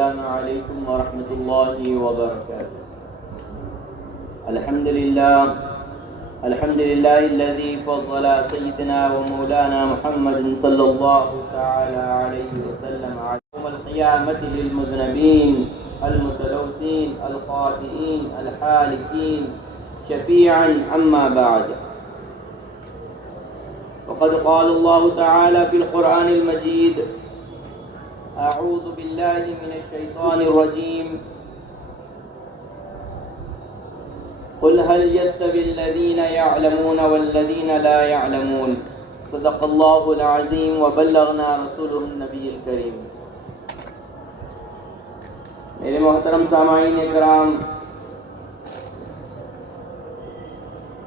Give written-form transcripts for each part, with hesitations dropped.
السلام علیکم ورحمۃ اللہ وبرکاتہ۔ الحمد للہ الذي فضل سيدنا ومولانا محمد صلی اللہ تعالی علیہ وسلم يوم القیامة للمذنبین المتلوثین الخاطئین الحالکین شفیعا اما بعد، وقد قال الله تعالى في القرآن المجيد: أعوذ بالله من الشيطان الرجيم، قل هل يستوي الذين يعلمون والذين لا يعلمون، صدق الله العظيم وبلغنا رسوله النبي الكريم۔ میرے محترم سامعین کرام،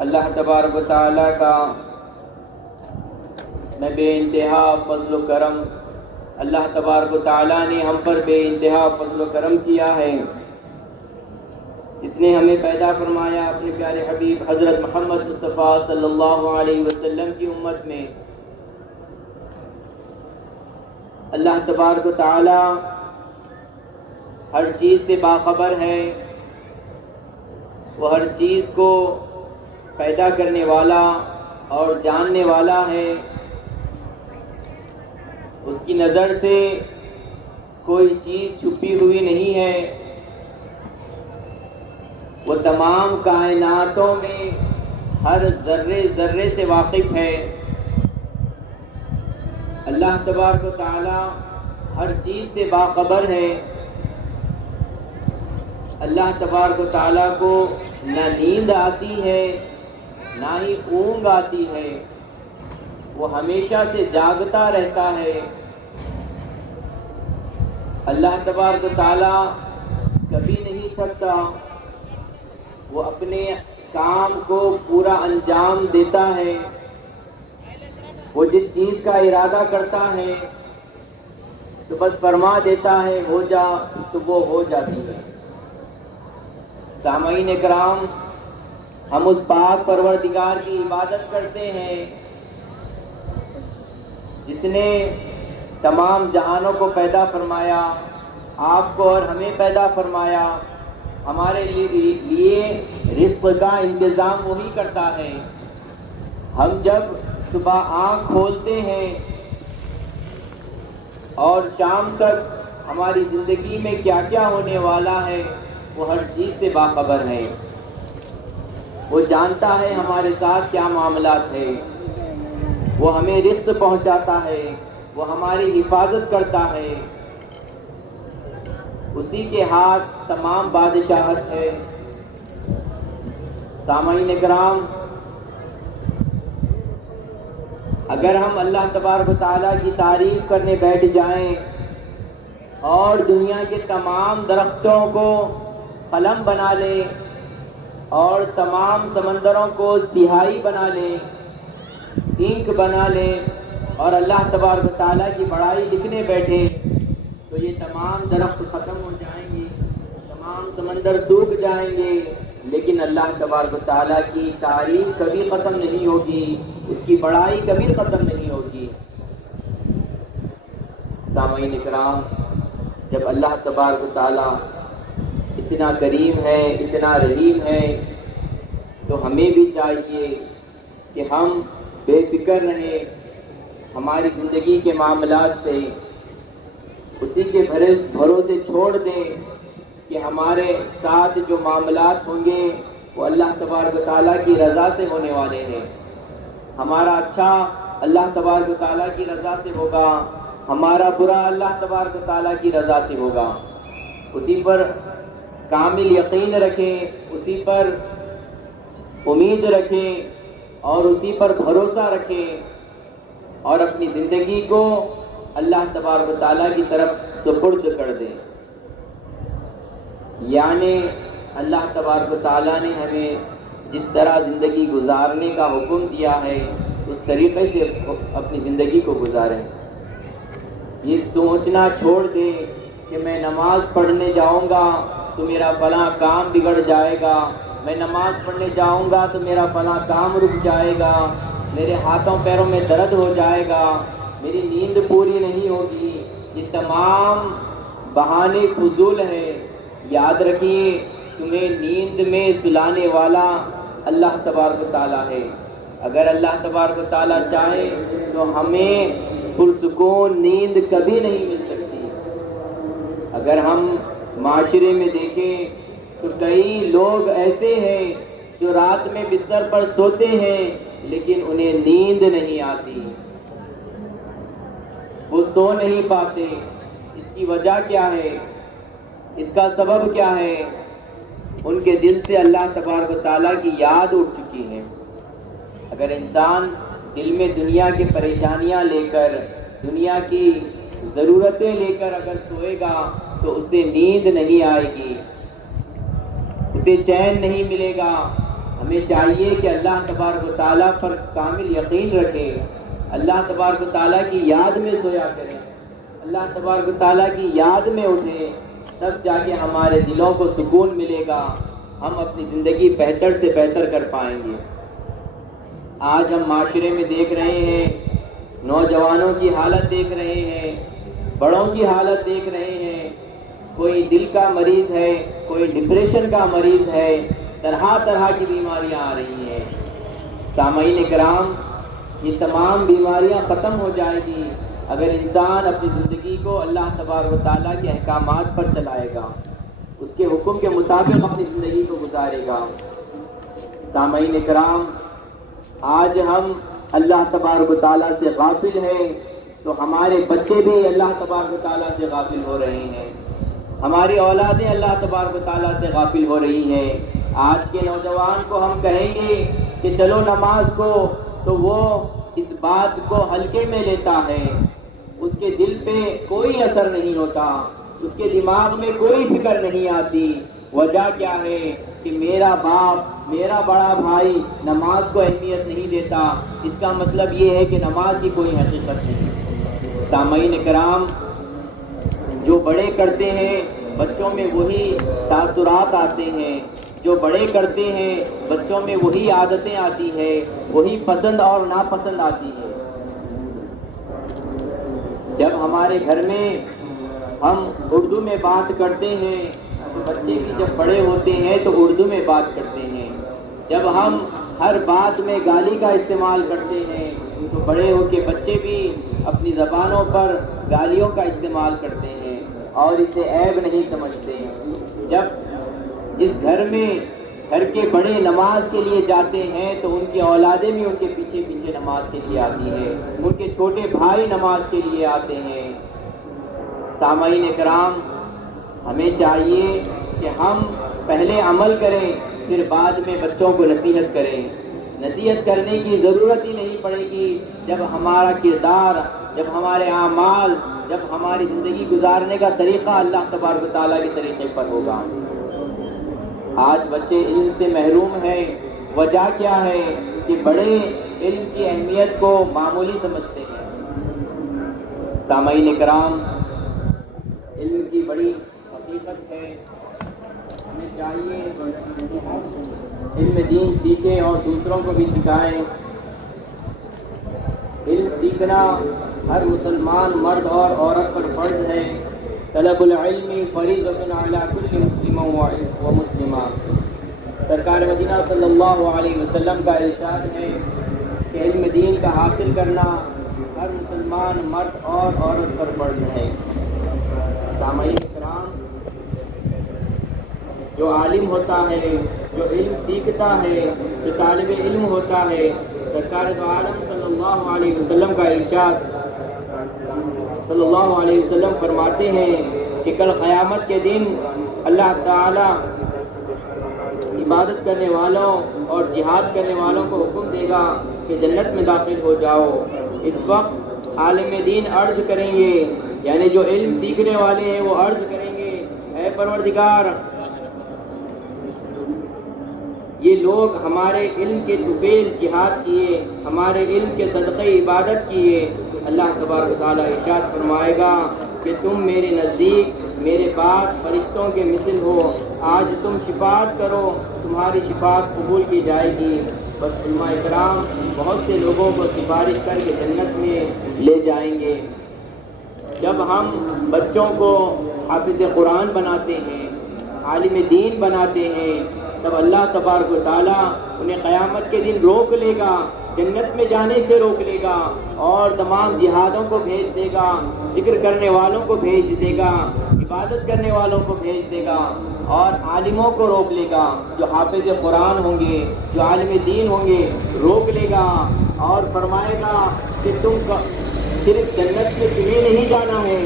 اللہ تبارک و تعالیٰ کا بے انتہا فضل و کرم، اللہ تبارک و تعالیٰ نے ہم پر بے انتہا فضل و کرم کیا ہے۔ اس نے ہمیں پیدا فرمایا اپنے پیارے حبیب حضرت محمد مصطفیٰ صلی اللہ علیہ وسلم کی امت میں۔ اللہ تبارک و تعالیٰ ہر چیز سے باخبر ہے، وہ ہر چیز کو پیدا کرنے والا اور جاننے والا ہے۔ اس کی نظر سے کوئی چیز چھپی ہوئی نہیں ہے، وہ تمام کائناتوں میں ہر ذرے ذرے سے واقف ہے۔ اللہ تبارک و تعالی ہر چیز سے باخبر ہے۔ اللہ تبارک و تعالی کو نہ نیند آتی ہے نہ ہی اونگ آتی ہے، وہ ہمیشہ سے جاگتا رہتا ہے۔ اللہ تبارک و تعالی کبھی نہیں تھکتا، وہ اپنے کام کو پورا انجام دیتا ہے۔ وہ جس چیز کا ارادہ کرتا ہے تو بس فرما دیتا ہے ہو جا، تو وہ ہو جاتی ہے۔ سامعین کرام، ہم اس پاک پروردگار کی عبادت کرتے ہیں جس نے تمام جہانوں کو پیدا فرمایا، آپ کو اور ہمیں پیدا فرمایا۔ ہمارے لیے رزق کا انتظام وہی کرتا ہے۔ ہم جب صبح آنکھ کھولتے ہیں اور شام تک ہماری زندگی میں کیا کیا ہونے والا ہے، وہ ہر چیز سے باخبر ہے۔ وہ جانتا ہے ہمارے ساتھ کیا معاملات ہے، وہ ہمیں رزق پہنچاتا ہے، وہ ہماری حفاظت کرتا ہے۔ اسی کے ہاتھ تمام بادشاہت ہے۔ سامعین کرام، اگر ہم اللہ تبارک و تعالیٰ کی تعریف کرنے بیٹھ جائیں اور دنیا کے تمام درختوں کو قلم بنا لیں اور تمام سمندروں کو سیاہی بنا لیں، انک بنا لیں، اور اللہ تبارک و تعالیٰ کی بڑائی لکھنے بیٹھے، تو یہ تمام درخت ختم ہو جائیں گے، تمام سمندر سوکھ جائیں گے، لیکن اللہ تبارک و تعالیٰ کی تعریف کبھی ختم نہیں ہوگی، اس کی بڑائی کبھی ختم نہیں ہوگی۔ سامعین کرام، جب اللہ تبارک و تعالیٰ اتنا کریم ہے، اتنا رحیم ہے، تو ہمیں بھی چاہیے کہ ہم بے فکر رہیں ہماری زندگی کے معاملات سے، اسی کے بھروسے چھوڑ دیں کہ ہمارے ساتھ جو معاملات ہوں گے وہ اللہ تبارک و تعالیٰ کی رضا سے ہونے والے ہیں۔ ہمارا اچھا اللہ تبارک و تعالیٰ کی رضا سے ہوگا، ہمارا برا اللہ تبارک و تعالیٰ کی رضا سے ہوگا۔ اسی پر کامل یقین رکھیں، اسی پر امید رکھیں اور اسی پر بھروسہ رکھیں، اور اپنی زندگی کو اللہ تبارک و تعالیٰ کی طرف سپرد کر دیں۔ یعنی اللہ تبارک و تعالیٰ نے ہمیں جس طرح زندگی گزارنے کا حکم دیا ہے اس طریقے سے اپنی زندگی کو گزاریں۔ یہ سوچنا چھوڑ دیں کہ میں نماز پڑھنے جاؤں گا تو میرا فلاں کام بگڑ جائے گا، میں نماز پڑھنے جاؤں گا تو میرا فلاں کام رک جائے گا، میرے ہاتھوں پیروں میں درد ہو جائے گا، میری نیند پوری نہیں ہوگی۔ یہ تمام بہانے فضول ہیں. یاد رکھیے تمہیں نیند میں سلانے والا اللہ تبارک و تعالیٰ ہے. اگر اللہ تبارک و تعالیٰ چاہے تو ہمیں پرسکون نیند کبھی نہیں مل سکتی. اگر ہم معاشرے میں دیکھیں تو کئی لوگ ایسے ہیں جو رات میں بستر پر سوتے ہیں لیکن انہیں نیند نہیں آتی، وہ سو نہیں پاتے. اس کی وجہ کیا ہے؟ اس کا سبب کیا ہے؟ ان کے دل سے اللہ تبارک و تعالیٰ کی یاد اٹھ چکی ہے. اگر انسان دل میں دنیا کی پریشانیاں لے کر، دنیا کی ضرورتیں لے کر اگر سوئے گا تو اسے نیند نہیں آئے گی، اسے چین نہیں ملے گا. ہمیں چاہیے کہ اللہ تبارک و تعالیٰ پر کامل یقین رکھیں، اللہ تبارک و تعالیٰ کی یاد میں سویا کریں، اللہ تبارک و تعالیٰ کی یاد میں اٹھیں، تب جا کے ہمارے دلوں کو سکون ملے گا، ہم اپنی زندگی بہتر سے بہتر کر پائیں گے. آج ہم معاشرے میں دیکھ رہے ہیں، نوجوانوں کی حالت دیکھ رہے ہیں، بڑوں کی حالت دیکھ رہے ہیں. کوئی دل کا مریض ہے، کوئی ڈپریشن کا مریض ہے، طرح طرح کی بیماریاں آ رہی ہیں. سامعین کرام، یہ تمام بیماریاں ختم ہو جائے گی اگر انسان اپنی زندگی کو اللہ تبارک و تعالیٰ کے احکامات پر چلائے گا، اس کے حکم کے مطابق اپنی زندگی کو گزارے گا. سامعین کرام، آج ہم اللہ تبارک و تعالیٰ سے غافل ہیں تو ہمارے بچے بھی اللہ تبارک و تعالیٰ سے غافل ہو رہے ہیں، ہماری اولادیں اللہ تبارک و تعالیٰ سے غافل ہو رہی ہیں. آج کے نوجوان کو ہم کہیں گے کہ چلو نماز کو، تو وہ اس بات کو ہلکے میں لیتا ہے، اس کے دل پہ کوئی اثر نہیں ہوتا، اس کے دماغ میں کوئی فکر نہیں آتی. وجہ کیا ہے؟ کہ میرا باپ، میرا بڑا بھائی نماز کو اہمیت نہیں دیتا. اس کا مطلب یہ ہے کہ نماز کی کوئی حقیقت نہیں. سامعین کرام، جو بڑے کرتے ہیں بچوں میں وہی تاثرات آتے ہیں، جو بڑے کرتے ہیں بچوں میں وہی عادتیں آتی ہیں، وہی پسند اور ناپسند آتی ہے. جب ہمارے گھر میں ہم اردو میں بات کرتے ہیں تو بچے بھی جب بڑے ہوتے ہیں تو اردو میں بات کرتے ہیں. جب ہم ہر بات میں گالی کا استعمال کرتے ہیں تو بڑے ہو کے بچے بھی اپنی زبانوں پر گالیوں کا استعمال کرتے ہیں اور اسے عیب نہیں سمجھتے. جس گھر میں گھر کے بڑے نماز کے لیے جاتے ہیں تو ان کی اولادیں بھی ان کے پیچھے پیچھے نماز کے لیے آتی ہیں، ان کے چھوٹے بھائی نماز کے لیے آتے ہیں. سامعین کرام، ہمیں چاہیے کہ ہم پہلے عمل کریں، پھر بعد میں بچوں کو نصیحت کریں. نصیحت کرنے کی ضرورت ہی نہیں پڑے گی جب ہمارا کردار، جب ہمارے اعمال، جب ہماری زندگی گزارنے کا طریقہ اللہ تبارک و تعالیٰ کے طریقے پر ہوگا. آج بچے علم سے محروم ہیں. وجہ کیا ہے؟ کہ بڑے علم کی اہمیت کو معمولی سمجھتے ہیں. سامعین کرام، علم کی بڑی حقیقت ہے. ہمیں چاہیے کہ ہم علم دین سیکھیں اور دوسروں کو بھی سکھائیں. علم سیکھنا ہر مسلمان مرد اور عورت پر فرض ہے. طلب العلم فریضۃ علی کل مسلم و مسلمہ. سرکار مدینہ صلی اللہ علیہ وسلم کا ارشاد ہے کہ علم دین کا حاصل کرنا ہر مسلمان مرد اور عورت پر فرض ہے. سامعین کرام، جو عالم ہوتا ہے، جو علم سیکھتا ہے، جو طالب علم ہوتا ہے، سرکار دو عالم صلی اللہ علیہ وسلم کا ارشاد صلی اللہ علیہ وسلم فرماتے ہیں کہ کل قیامت کے دن اللہ تعالی عبادت کرنے والوں اور جہاد کرنے والوں کو حکم دے گا کہ جنت میں داخل ہو جاؤ. اس وقت عالم دین عرض کریں گے، یعنی جو علم سیکھنے والے ہیں وہ عرض کریں گے، اے پروردگار، یہ لوگ ہمارے علم کے طفیل جہاد کیے، ہمارے علم کے صدقے عبادت کیے. اللہ تبارک و تعالیٰ ارشاد فرمائے گا کہ تم میرے نزدیک، میرے پاس فرشتوں کے مثل ہو. آج تم شفاعت کرو، تمہاری شفاعت قبول کی جائے گی. بس علماء کرام بہت سے لوگوں کو سفارش کر کے جنت میں لے جائیں گے. جب ہم بچوں کو حافظ قرآن بناتے ہیں، عالم دین بناتے ہیں، تب اللہ تبارک و تعالیٰ انہیں قیامت کے دن روک لے گا، جنت میں جانے سے روک لے گا، اور تمام جہادوں کو بھیج دے گا، ذکر کرنے والوں کو بھیج دے گا، عبادت کرنے والوں کو بھیج دے گا، اور عالموں کو روک لے گا، جو حافظ قرآن ہوں گے، جو عالم دین ہوں گے، روک لے گا اور فرمائے گا کہ تم صرف جنت میں تمہیں نہیں جانا ہے،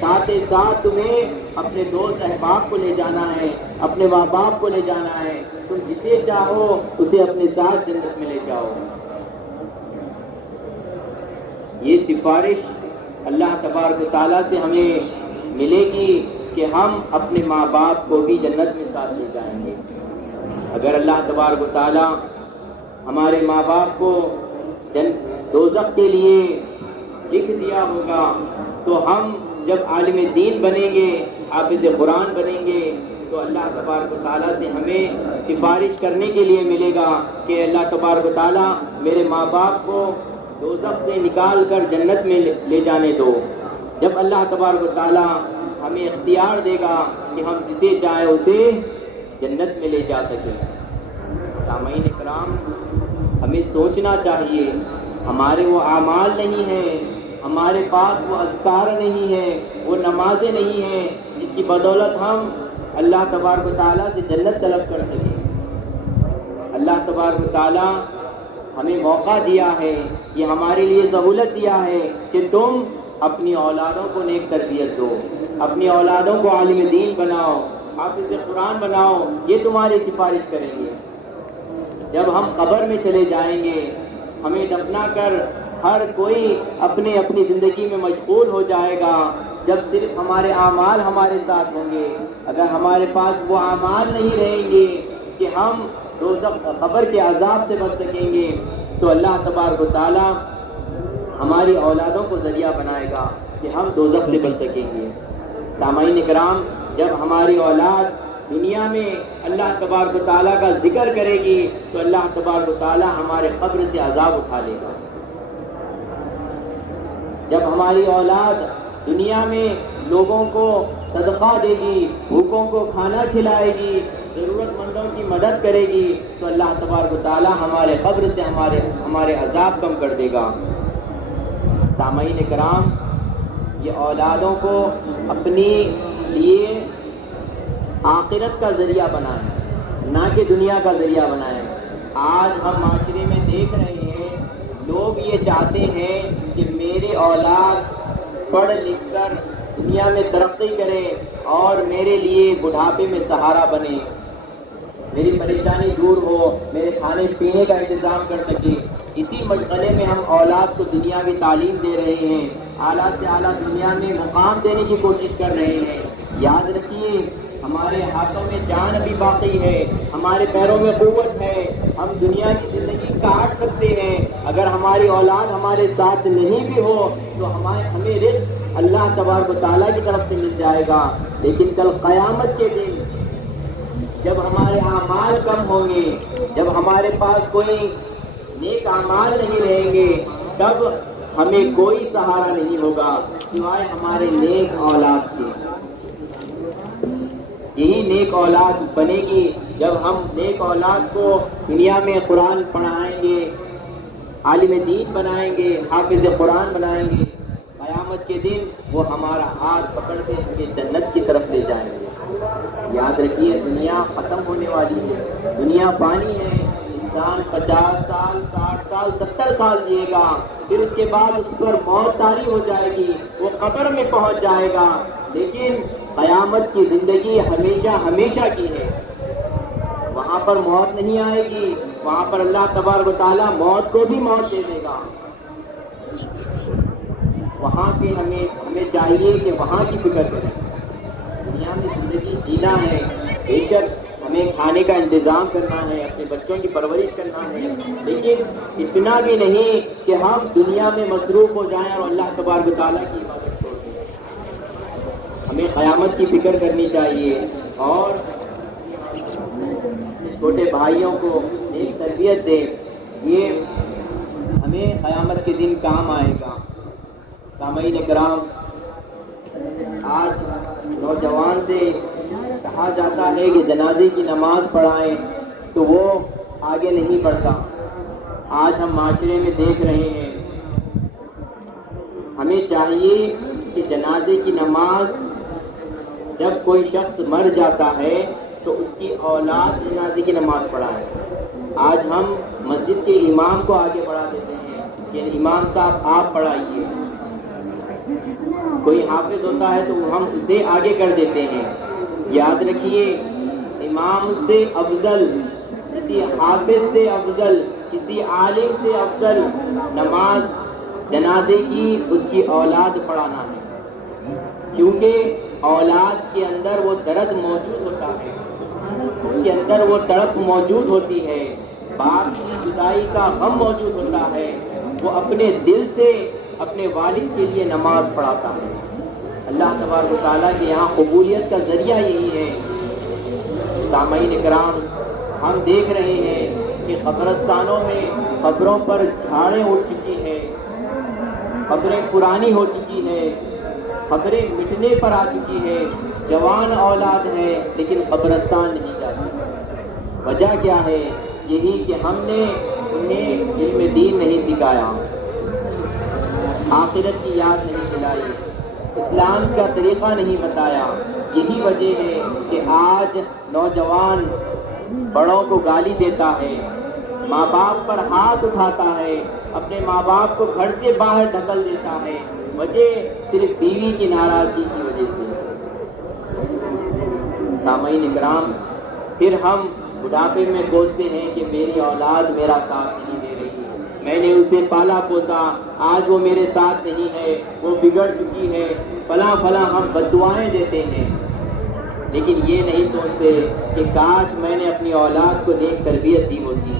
ساتھ ہی ساتھ تمہیں اپنے دوست احباب کو لے جانا ہے، اپنے ماں باپ کو لے جانا ہے، تم جسے چاہو اسے اپنے ساتھ جنت میں لے جاؤ۔ یہ سفارش اللہ تبارک و تعالیٰ سے ہمیں ملے گی کہ ہم اپنے ماں باپ کو بھی جنت میں ساتھ لے جائیں گے۔ اگر اللہ تبارک و تعالیٰ ہمارے ماں باپ کو دوزخ کے لیے لکھ دیا ہوگا تو ہم جب عالم دین بنیں گے، حافظ قرآن بنیں گے، تو اللہ تبارک و تعالیٰ سے ہمیں سفارش کرنے کے لیے ملے گا کہ اللہ تبارک و تعالیٰ میرے ماں باپ کو دوزخ سے نکال کر جنت میں لے جانے دو۔ جب اللہ تبارک و تعالیٰ ہمیں اختیار دے گا کہ ہم جسے چاہے اسے جنت میں لے جا سکیں۔ سامعین کرام، ہمیں سوچنا چاہیے، ہمارے وہ اعمال نہیں ہیں، ہمارے پاس وہ اذکار نہیں ہیں، وہ نمازیں نہیں ہیں جس کی بدولت ہم اللہ تبارک و تعالیٰ سے جنت طلب کر سکیں۔ اللہ تبارک و تعالیٰ ہمیں موقع دیا ہے، یہ ہمارے لیے سہولت دیا ہے کہ تم اپنی اولادوں کو نیک تربیت دو، اپنی اولادوں کو عالم دین بناؤ، حافظ قرآن بناؤ، یہ تمہاری سفارش کریں گے۔ جب ہم قبر میں چلے جائیں گے، ہمیں دفنا کر ہر کوئی اپنی اپنی زندگی میں مشغول ہو جائے گا، جب صرف ہمارے اعمال ہمارے ساتھ ہوں گے۔ اگر ہمارے پاس وہ اعمال نہیں رہیں گے کہ ہم دوزخ قبر کے عذاب سے بچ سکیں گے، تو اللہ تبارک و تعالیٰ ہماری اولادوں کو ذریعہ بنائے گا کہ ہم دوزخ سے بچ سکیں گے۔ سامعین کرام، جب ہماری اولاد دنیا میں اللہ تبارک و تعالیٰ کا ذکر کرے گی تو اللہ تبارک و تعالیٰ ہمارے قبر سے عذاب اٹھا لے گا۔ جب ہماری اولاد دنیا میں لوگوں کو صدقہ دے گی، بھوکوں کو کھانا کھلائے گی، ضرورت مندوں کی مدد کرے گی، تو اللہ تبارک و تعالیٰ ہمارے قبر سے ہمارے عذاب کم کر دے گا۔ سامعین کرام، یہ اولادوں کو اپنی لیے آخرت کا ذریعہ بنائیں، نہ کہ دنیا کا ذریعہ بنائیں۔ آج ہم معاشرے میں دیکھ رہے ہیں، لوگ یہ چاہتے ہیں کہ میری اولاد پڑھ لکھ کر دنیا میں ترقی کرے اور میرے لیے بڑھاپے میں سہارا بنے، میری پریشانی دور ہو، میرے کھانے پینے کا انتظام کر سکے۔ اسی مشغلے میں ہم اولاد کو دنیاوی تعلیم دے رہے ہیں، اعلیٰ سے اعلیٰ دنیا میں مقام دینے کی کوشش کر رہے ہیں۔ یاد رکھیے، ہمارے ہاتھوں میں جان ابھی باقی ہے، ہمارے پیروں میں قوت ہے، ہم دنیا کی زندگی کاٹ سکتے ہیں۔ اگر ہماری اولاد ہمارے ساتھ نہیں بھی ہو تو ہمیں رزق اللہ تبارک و تعالیٰ کی طرف سے مل جائے گا، لیکن کل قیامت کے دن جب ہمارے اعمال کم ہوں گے، جب ہمارے پاس کوئی نیک اعمال نہیں رہیں گے، تب ہمیں کوئی سہارا نہیں ہوگا سوائے ہمارے نیک اولاد کے۔ یہی نیک اولاد بنے گی جب ہم نیک اولاد کو دنیا میں قرآن پڑھائیں گے، عالم دین بنائیں گے، حافظ قرآن بنائیں گے، قیامت کے دن وہ ہمارا ہاتھ پکڑ کے ہمیں جنت کی طرف لے جائیں گے۔ یاد رکھیے، دنیا ختم ہونے والی ہے، دنیا فانی ہے، انسان 50 سال 60 سال 70 سال جیے گا، پھر اس کے بعد اس پر موت طاری ہو جائے گی، وہ قبر میں پہنچ جائے گا، لیکن قیامت کی زندگی ہمیشہ ہمیشہ کی ہے، وہاں پر موت نہیں آئے گی، وہاں پر اللہ تبارک و تعالیٰ موت کو بھی موت دے دے گا۔ وہاں کے ہمیں چاہیے کہ وہاں کی فکر کریں۔ دنیا میں زندگی جینا ہے، بے شک ہمیں کھانے کا انتظام کرنا ہے، اپنے بچوں کی پرورش کرنا ہے، لیکن اتنا بھی نہیں کہ ہم دنیا میں مصروف ہو جائیں اور اللہ تبارک و تعالیٰ کی عبادت چھوڑ دیں۔ ہمیں قیامت کی فکر کرنی چاہیے اور چھوٹے بھائیوں کو ایک تربیت دیں، یہ ہمیں قیامت کے دن کام آئے گا۔ سامعین کرام، آج نوجوان سے کہا جاتا ہے کہ جنازے کی نماز پڑھائیں تو وہ آگے نہیں بڑھتا. آج ہم معاشرے میں دیکھ رہے ہیں. ہمیں چاہیے کہ جنازے کی نماز جب کوئی شخص مر جاتا ہے تو اس کی اولاد جنازے کی نماز پڑھائے. آج ہم مسجد کے امام کو آگے بڑھا دیتے ہیں کہ امام صاحب آپ پڑھائیے. کوئی حافظ ہوتا ہے تو ہم اسے آگے کر دیتے ہیں. یاد رکھیے امام سے افضل، کسی حافظ سے افضل، کسی عالم سے افضل نماز جنازے کی اس کی اولاد پڑھانا ہے. کیونکہ اولاد کے اندر وہ درد موجود ہوتا ہے، اس کے اندر وہ تڑپ موجود ہوتی ہے، باپ کی جدائی کا غم موجود ہوتا ہے. وہ اپنے دل سے اپنے والد کے لیے نماز پڑھاتا ہے. اللہ تبارک و تعالیٰ کے یہاں قبولیت کا ذریعہ یہی ہے. سامعین اکرام، ہم دیکھ رہے ہیں کہ قبرستانوں میں قبروں پر جھاڑیں اٹھ چکی ہیں، قبریں پرانی ہو چکی ہیں، قبریں مٹنے پر آ چکی ہیں. جوان اولاد ہے لیکن قبرستان نہیں جاتی. وجہ کیا ہے؟ یہی کہ ہم نے انہیں علم دین نہیں سکھایا، آخرت کی یاد نہیں دلائی، اسلام کا طریقہ نہیں بتایا. یہی وجہ ہے کہ آج نوجوان بڑوں کو گالی دیتا ہے، ماں باپ پر ہاتھ اٹھاتا ہے، اپنے ماں باپ کو گھر سے باہر ڈھکل دیتا ہے. وجہ صرف بیوی کی ناراضگی کی وجہ سے. سامعین اکرام، پھر ہم بڑھاپے میں کوستے ہیں کہ میری اولاد میرا ساتھ نہیں دے رہی، میں نے اسے پالا پوسا، آج وہ میرے ساتھ نہیں ہے، وہ بگڑ چکی ہے، فلاں فلاں ہم بددعائیں دیتے ہیں. لیکن یہ نہیں سوچتے کہ کاش میں نے اپنی اولاد کو نیک تربیت دی ہوتی،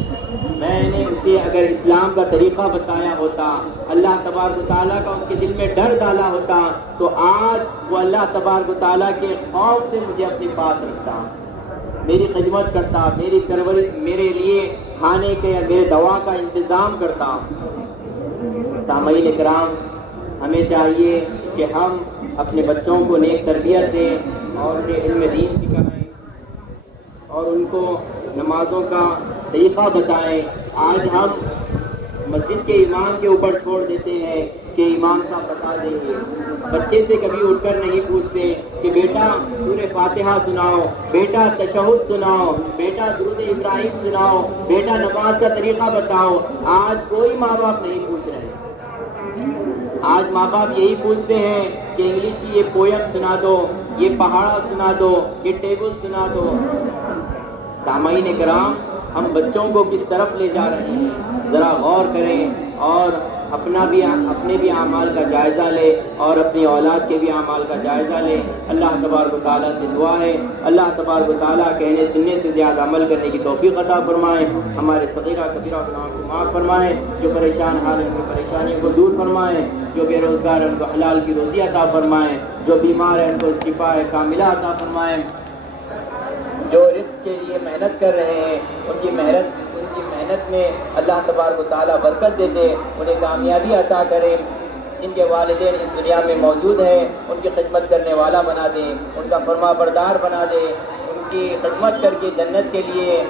میں نے اسے اگر اسلام کا طریقہ بتایا ہوتا، اللہ تبارک و تعالیٰ کا اس کے دل میں ڈر ڈالا ہوتا، تو آج وہ اللہ تبارک و تعالیٰ کے خوف سے مجھے اپنے پاس رکھتا، میری خدمت کرتا، میری پرورش، میرے لیے کھانے کے یا میرے دوا کا انتظام کرتا. سامعین اکرام، ہمیں چاہیے کہ ہم اپنے بچوں کو نیک تربیت دیں اور انہیں علم دین سکھائیں اور ان کو نمازوں کا طریقہ بتائیں. آج ہم مسجد کے امام کے اوپر چھوڑ دیتے ہیں کہ امام صاحب بتا دیں گے. بچے سے کبھی اٹھ کر نہیں پوچھتے کہ بیٹا سورہ فاتحہ سناؤ، بیٹا تشہد سناؤ، بیٹا درود ابراہیم سناؤ، بیٹا نماز کا طریقہ بتاؤ. آج کوئی ماں باپ نہیں پوچھ رہے. آج ماں باپ یہی پوچھتے ہیں کہ انگلش کی یہ پویم سنا دو، یہ پہاڑا سنا دو، یہ ٹیبل سنا دو. سامعین اکرام، ہم بچوں کو کس طرف لے جا رہے ہیں ذرا غور کریں اور اپنے بھی اعمال کا جائزہ لے اور اپنی اولاد کے بھی اعمال کا جائزہ لے. اللہ تبارک و تعالیٰ سے دعا ہے اللہ تبارک و تعالیٰ کہنے سننے سے زیادہ عمل کرنے کی توفیق عطا فرمائے. ہمارے صغیرہ کبیرہ گناہوں کو معاف فرمائے. جو پریشان حال ہیں ان کی پریشانیوں کو دور فرمائے. جو بے روزگار ہیں ان کو حلال کی روزی عطا فرمائے. جو بیمار ہیں ان کو شفا کاملہ عطا فرمائے. جو رزق کے لیے محنت کر رہے ہیں ان کی محنت میں اللہ تبارک و تعالیٰ برکت دے دے، انہیں کامیابی عطا کرے. جن کے والدین اس دنیا میں موجود ہیں ان کی خدمت کرنے والا بنا دے، ان کا فرما بردار بنا دے، ان کی خدمت کر کے جنت کے لیے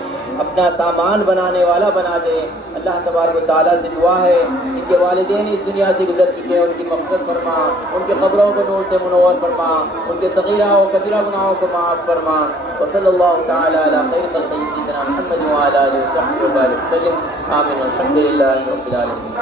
اپنا سامان بنانے والا بنا دے. اللہ تبارک و تعالیٰ سے دعا ہے جن کے والدین اس دنیا سے گزر چکے ہیں ان کی مغفرت فرما، ان کے قبروں کو نور سے منور فرما، ان کے صغیرہ و کبیرہ گناہوں کو معاف فرما. وصلی اللہ تعالی علی خیر خلقہ سیدنا محمد وعلی آلہ وصحبہ وبارک وسلم. آمین. الحمد للہ رب العالمین.